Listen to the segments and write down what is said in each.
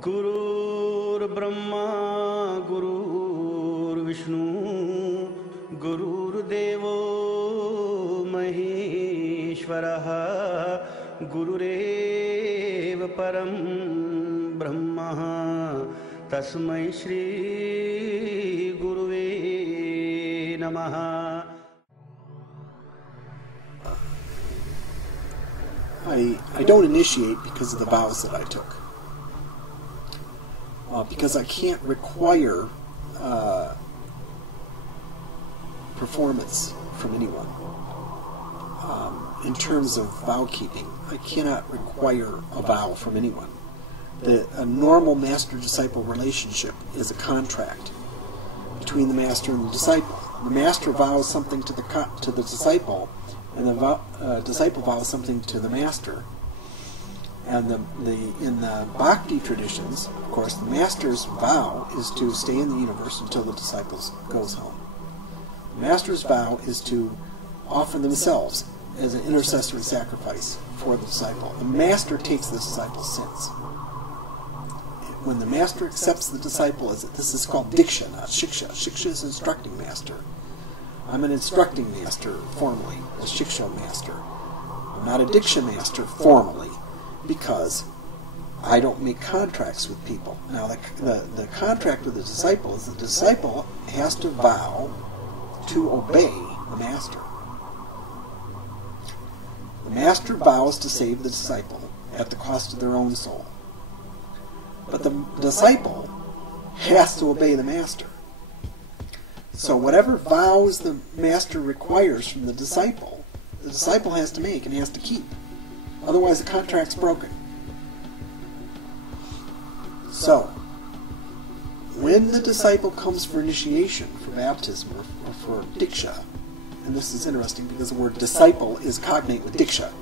गुरुर्ब्रह्मा गुरुर्विष्णु गुरुर्देवो महेश्वरः गुरुरेव परं ब्रह्म तस्मै श्री गुरुवे नमः. I don't initiate because of the vows that I took. Because I can't require performance from anyone. In terms of vow keeping, I cannot require a vow from anyone. A normal master-disciple relationship is a contract between the master and the disciple. The master vows something to the disciple, and the disciple vows something to the master. And in the Bhakti traditions, of course, the master's vow is to stay in the universe until the disciple goes home. The master's vow is to offer themselves as an intercessory sacrifice for the disciple. The master takes the disciple's sins. When the master accepts the disciple, this is called Diksha, not Shiksha. Shiksha is instructing master. I'm an instructing master formally, a Shiksha master. I'm not a Diksha master formally, because I don't make contracts with people. Now, the contract with the disciple is the disciple has to vow to obey the master. The master vows to save the disciple at the cost of their own soul. But the disciple has to obey the master. So whatever vows the master requires from the disciple has to make and has to keep. Otherwise the contract's broken. So, when the disciple comes for initiation, for baptism, or for Diksha, and this is interesting because the word disciple is cognate with Diksha.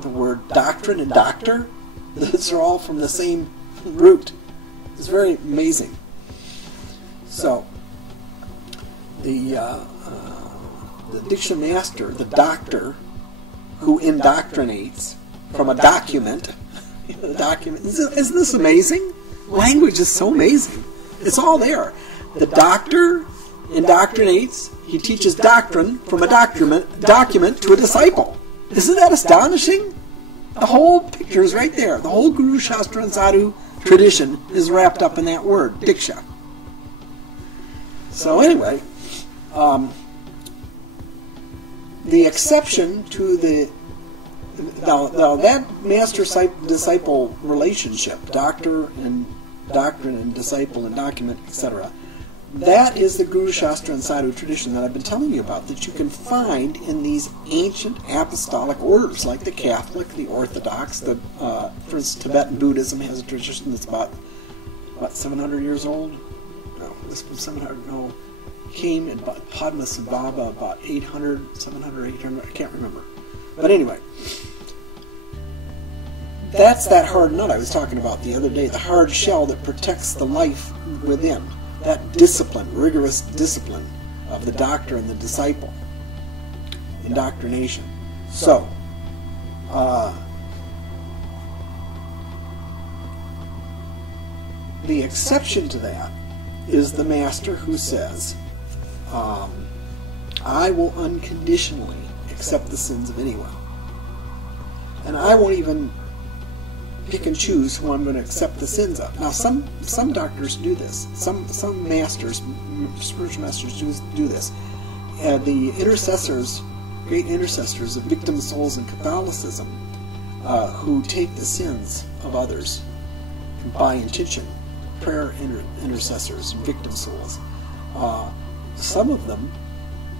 The word doctrine and doctor, those are all from the same root. It's very amazing. So, the Diksha master, the doctor, who indoctrinates from a document. Isn't this amazing? Language is so amazing. It's all there. The doctor indoctrinates. He teaches doctrine from a document to a disciple. Isn't that astonishing? The whole picture is right there. The whole Guru, Shastra, and Sadhu tradition is wrapped up in that word, Diksha. So anyway, the exception to the now that master-disciple relationship, doctrine and disciple and document, etc., that is the Guru, Shastra, and Sadhu tradition that I've been telling you about, that you can find in these ancient apostolic orders, like the Catholic, the Orthodox. For instance, Tibetan Buddhism has a tradition that's about 700 years old. No, this was 700. No. Came in Padmasambhava about 800, 700, 800, I can't remember. But anyway, that's that hard nut I was talking about the other day, the hard shell that protects the life within. That discipline, rigorous discipline of the doctor and the disciple. Indoctrination. So, the exception to that is the master who says, I will unconditionally accept the sins of anyone. And I won't even pick and choose who I'm going to accept the sins of. Now, some doctors do this. Some masters, spiritual masters, do this. The intercessors, great intercessors of victim souls in Catholicism, who take the sins of others by intention, prayer intercessors and victim souls. Some of them,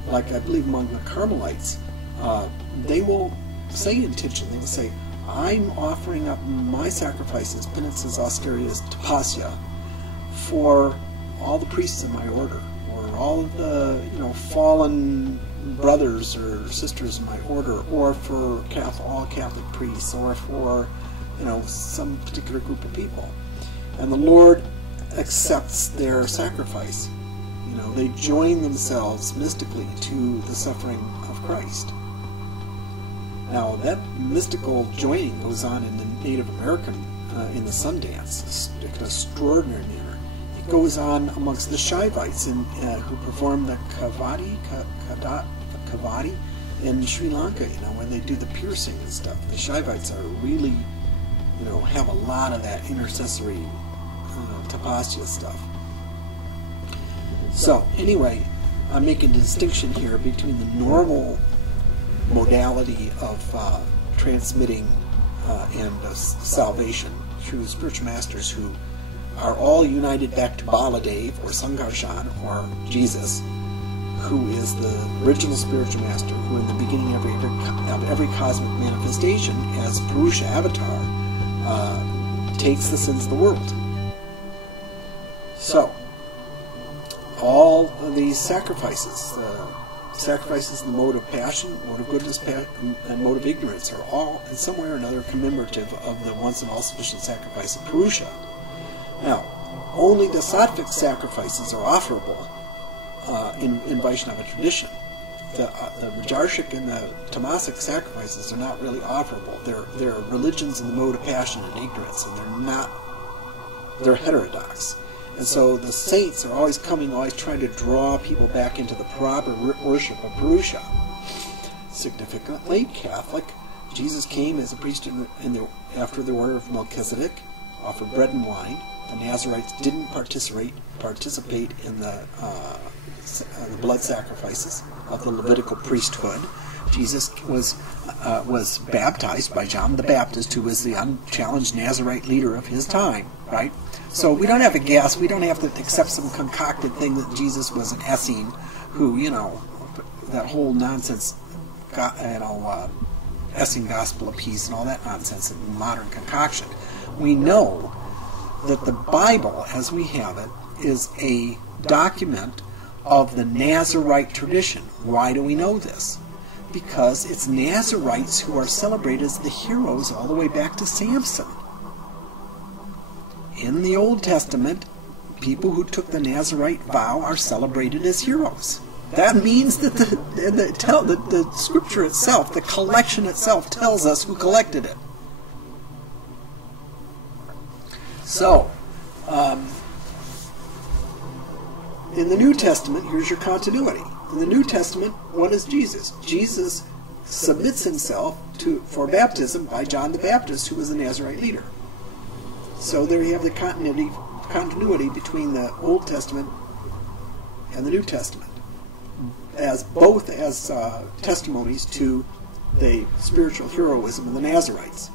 like I believe among the Carmelites, they will say intention. They will say, I'm offering up my sacrifices, penances, austerities, tapasya, for all the priests in my order, or all of the fallen brothers or sisters in my order, or for all Catholic priests, or for some particular group of people. And the Lord accepts their sacrifice. They join themselves mystically to the suffering of Christ. Now, that mystical joining goes on in the Native American in the Sundance, in an extraordinary manner. It goes on amongst the Shaivites who perform the Kavadi in Sri Lanka, when they do the piercing and stuff. The Shaivites are really, have a lot of that intercessory tapasya stuff. So, anyway, I'm making a distinction here between the normal modality of transmitting and salvation through spiritual masters who are all united back to Baladev or Sankarshan or Jesus, who is the original spiritual master, who in the beginning of every cosmic manifestation as Purusha avatar takes the sins of the world. So, all of these sacrifices, sacrifices in the mode of passion, mode of goodness, and mode of ignorance, are all in some way or another commemorative of the once and all sufficient sacrifice of Purusha. Now, only the sattvic sacrifices are offerable in Vaishnava tradition. The Rajarshik and the Tamasic sacrifices are not really offerable. They're religions in the mode of passion and ignorance, and they're heterodox. And so the saints are always trying to draw people back into the proper worship of Purusha. Significantly, Catholic, Jesus came as a priest after the order of Melchizedek, offered bread and wine. The Nazarites didn't participate in the blood sacrifices of the Levitical priesthood. Jesus was baptized by John the Baptist, who was the unchallenged Nazarite leader of his time, right? So we don't have to guess. We don't have to accept some concocted thing that Jesus was an Essene, who, that whole nonsense, Essene gospel of peace and all that nonsense, and modern concoction. We know that the Bible, as we have it, is a document of the Nazarite tradition. Why do we know this? Because it's Nazarites who are celebrated as the heroes all the way back to Samson. In the Old Testament, people who took the Nazarite vow are celebrated as heroes. That means that the scripture itself, the collection itself, tells us who collected it. So, in the New Testament, here's your continuity. In the New Testament, what is Jesus? Jesus submits himself for baptism by John the Baptist, who was the Nazarite leader. So there you have the continuity between the Old Testament and the New Testament, both as testimonies to the spiritual heroism of the Nazarites.